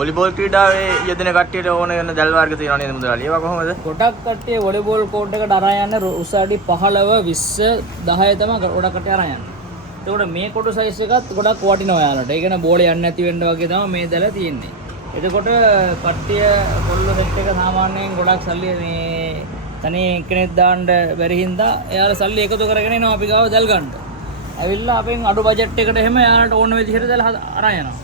Volleyball ක්‍රීඩාවේ යෙදෙන කට්ටියට ඕන වෙන දැල් වර්ග තියෙනවා නේද මුදලාලි? ඒවා කොහොමද? ගොඩක් කට්ටිය වොලිබෝල් කෝට් එකට අරන් යන්නේ උස අඩි 15 20 10 තමයි ගොඩක් කට්ටිය අරන් යන්නේ. එතකොට මේ කොටු සයිස් එකත් ගොඩක් වටිනවා යාලට. ඒ කියන්නේ බෝලේ යන්නේ නැති වෙන්න වගේ තමයි මේ දැල තියෙන්නේ. එතකොට කට්ටිය කොල්ල සෙට් එක සාමාන්‍යයෙන් ගොඩක් සල්ලි මේ තනිය කෙනෙක් දාන්න බැරි හින්දා එයාලා සල්ලි එකතු කරගෙන එනවා අපි ගාව දැල් ගන්න. ඇවිල්ලා අපෙන් අඩු බජට් එකට එහෙම එයාලට ඕන විදිහට දැල් අරන් යනවා.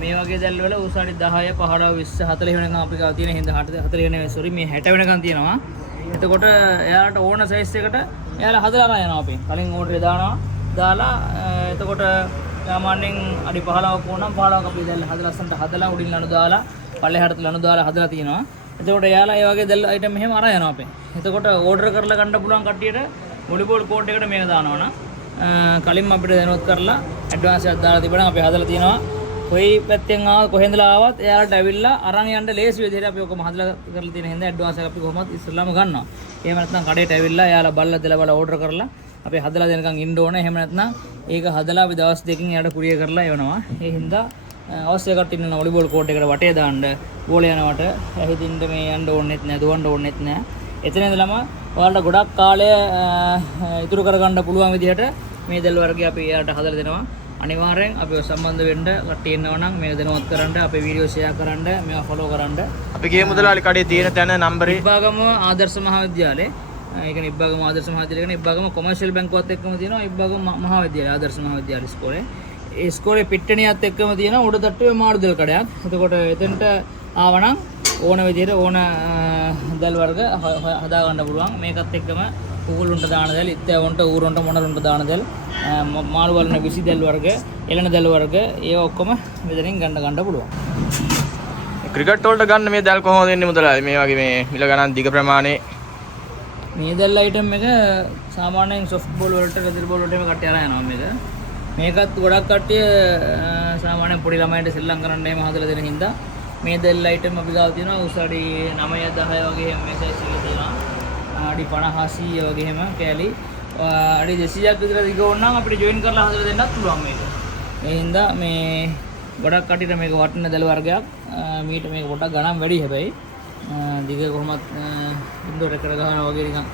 මේ වගේ දැල් වල උස අඩි 10 15 20 40 වෙනකම් අපි ගාව තියෙන හින්දා 40 නෙවෙයි සෝරි මේ 60 වෙනකම් තියෙනවා. එතකොට එයාලට ඕන සයිස් එකට එයාලා හදලා අරන් යනවා අපි. කලින් ඕඩරේ දානවා. දාලා එතකොට සාමාන්‍යයෙන් අඩි 15ක් ඕනම් 15ක් අපි දැල් හදලා ලස්සනට හදලා උඩින් ලනු දාලා පල්ලෙහාට ලනු දාලා හදලා තියෙනවා. එතකොට එයාලා ඒ වගේ දැල් අයිටම් මෙහෙම අරන් යනවා අපි. එතකොට ඕඩර් කරලා ගන්න පුළුවන් කට්ටියට වොලිබෝල් කෝට් එකට මේක දානවා නම් කලින් අපිට දැනුවත් කරලා ඇඩ්වාන්ස් එකක් දාලා තිබුණා අපි හදලා තියෙනවා. කොයි පැත්තෙන් ආවත් කොහෙන්දලා ආවත් එයාලට ඇවිල්ලා අරන් යන්න ලේසි විදිහට අපි ඔක්කොම හදලා කරලා තියෙන හින්දා ඇඩ්වාන්ස් එක අපි කොහොමද ඉස්සෙල්ලාම ගන්නවා. එහෙම නැත්නම් කඩේට ඇවිල්ලා එයාලා බල්ලා දෙලා බල ඕඩර් කරලා අපි හදලා දෙනකන් ඉන්න ඕනේ. එහෙම නැත්නම් ඒක හදලා අපි දවස් දෙකකින් එයාට කුරියර් කරලා එවනවා. ඒ හින්දා අවශ්‍ය කට්ටිය ඉන්න වොලිබෝල් කෝට් එකට වටේ දාන්න බෝලේ යනවට ඇහිදින්න මේ යන්න ඕනෙත් නෑ දුවන්න ඕනෙත් නෑ. එතන ඉඳලම ඔයාලට ගොඩක් කාලය ඉතුරු කරගන්න පුළුවන් විදිහට මේ දැල් වර්ගය අපි එයාට හදලා දෙනවා. අනිවාර්යෙන් අපිව සම්බන්ධ වෙන්න කට්ටිය ඉන්නවා නම් මේක දැනුවත් කරන්න අපේ වීඩියෝ ෂෙයා කරන්න මේවා ෆලෝ කරන්න. අපි ගියේ මුදලාලි කඩේ තියෙන තැන නම්බරේ ඉබ්බාගම ආදර්ශ මහාවිද්‍යාලය. ඒ කියන්නේ ඉබ්බාගම ආදර්ශ මහාවිද්‍යාලය කියන්නේ ඉබ්බාගම කොමර්ෂියල් බැංකුවත් එක්කම තියෙනවා ඉබ්බාගම මහාවිද්‍යාලය ආදර්ශ මහාවිද්‍යාල ඉස්කෝලේ. ඒ ඉස්කෝලේ පිට්ටනියත් එක්කම තියෙනවා උඩ තට්ටුවේ මාළු දැල් කඩයක්. එතකොට එතෙන්ට ආවනම් ඕන විදිහට ඕන දැල් වර්ග හදා ගන්න පුළුවන්. මේකත් එක්කම කුකුළුන්ට දාන දැල්, ඉත්තෑවොන්ට, ඌරොන්ට, මොනරුන්ට දාන දැල්, මාළු වලන විසි දැල් වර්ග, එළන දැල් වර්ග ඒවා ඔක්කොම මෙතනින් ගන්න පුළුවන්. ක්‍රිකට් වලට ගන්න මේ දැල් කොහොමද දෙන්නේ මුදලාලි? මේ වගේ මේ මිල ගණන් දිග ප්‍රමාණයේ මේ දැල් අයිටම් එක සාමාන්‍යයෙන් සොෆ්ට් බෝල් වලට, රෙදර් බෝල් වලට එහෙම කට්ටිය අරන් යනවා මේක. මේකත් ගොඩක් කට්ටිය සාමාන්‍යයෙන් පොඩි ළමයින්ට සෙල්ලම් කරන්න එහෙම හදලා දෙන හින්දා මේ දැල් අයිටම් අපි ගාව තියෙනවා උස අඩි 9 10 වගේ එහෙම මේ සයිස් එකේ තියෙනවා. අඩි 50 100 වගේ එහෙම කෑලි අඩි 200ක් විතර දිග වුණාම අපිට ජොයින් කරලා හදලා දෙන්නත් පුළුවන් මේක. ඒ හින්දා මේ ගොඩක් කටියට මේක වටින දැල් වර්ගයක්. මීට මේක පොඩ්ඩක් ගණන් වැඩි හැබැයි. දිග කොහොමත් ඉන්ඩෝර් එකට ගහනවා වගේ නිකන්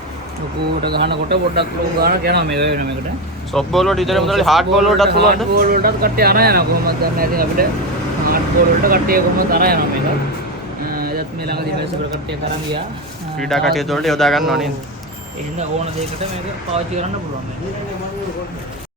ලොකුට ගහනකොට පොඩ්ඩක් ලොකු ගානක් යනවා මේක වෙන මේකට. සොෆ්ට් බෝල් වලට විතර මුදලාලි හાર્ඩ් බෝල් වලටත් පුළුවන්ද? හાર્ඩ් බෝල් වලටත් කට්ටිය අරන් යනවා කොහොමද දන්නේ නැහැ. ඉතින් අපිට හાર્ඩ් බෝල් වලට කට්ටිය කොහොමද අරන් යනවා මේක. එදත් මේ ළඟදී මේක සුපර් කට්ටිය කරන් ගියා. ක්‍රීඩා කටයුතු වලට යොදා ගන්නවා නේද? එහෙනම් ඕන දෙයකට මේක පාවිච්චි කරන්න පුළුවන් මේක.